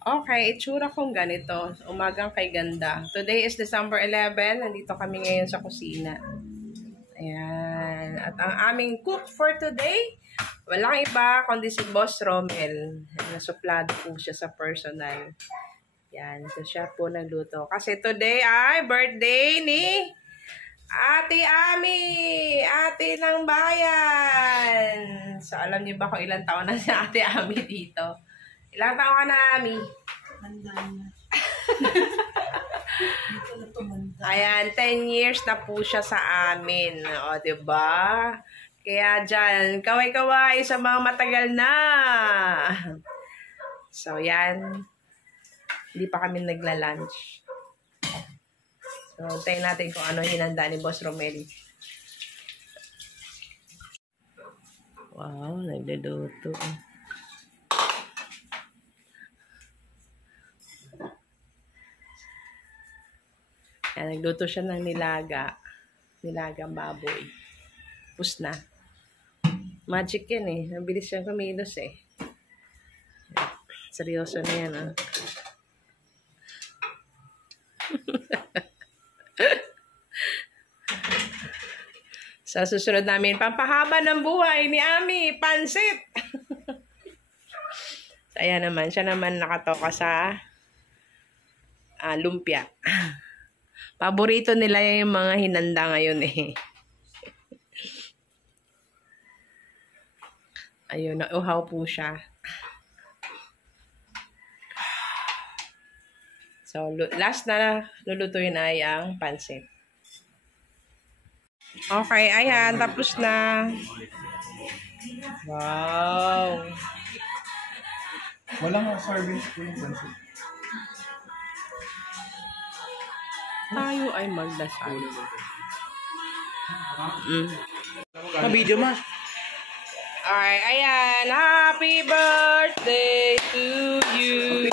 Okay, itsura kong ganito. Umagang kay ganda. Today is December 11. Nandito kami ngayon sa kusina. Ayan. At ang aming cook for today, walang iba kundi si Boss Romel. Nasuplado po siya sa personal. Yan. So siya po nagluto. Kasi today ay birthday ni Ate Ami! Ate ng bayan! So alam niyo ba kung ilang taon na si Ate Ami dito? Ilang taon ka na, Ami? Manda na. Dito na tumanda. Ayan, 10 years na po siya sa amin. O, diba? Kaya dyan, kaway-kaway sa mga matagal na. So, yan. Hindi pa kami nagla-lunch. So, tayo natin kung ano hinanda ni Boss Romel. Wow, nagluluto. Ayan, nagluto siya ng nilagang baboy. Tapos na. Magic yan eh. Nabilis siyang kumilos eh. Seryoso na yan ah. Sa susunod namin, pampahaba ng buhay ni Ami, pansit! So, ayan naman. Siya naman nakatoka sa lumpia. Paborito nila yung mga hinanda ngayon eh. Ayun, nauhaw po siya. So, last na lulutuin ay ang pansit. Okay, ayan. Tapos na. Wow. Walang service po yung pansit. Tayo ay magdasal. Video mas. Alright, ayan. Happy birthday to you.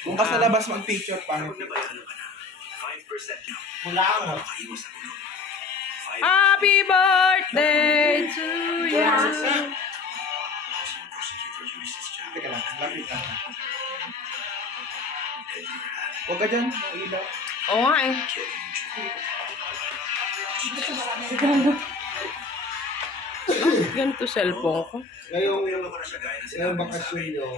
Kung sa labas mag-picture pa. Happy birthday to you. Teka lang, lapit lang. Huwag ka dyan, ilaw. Oo nga eh. Ganito cellphone ko. Ngayong bakasyon nyo,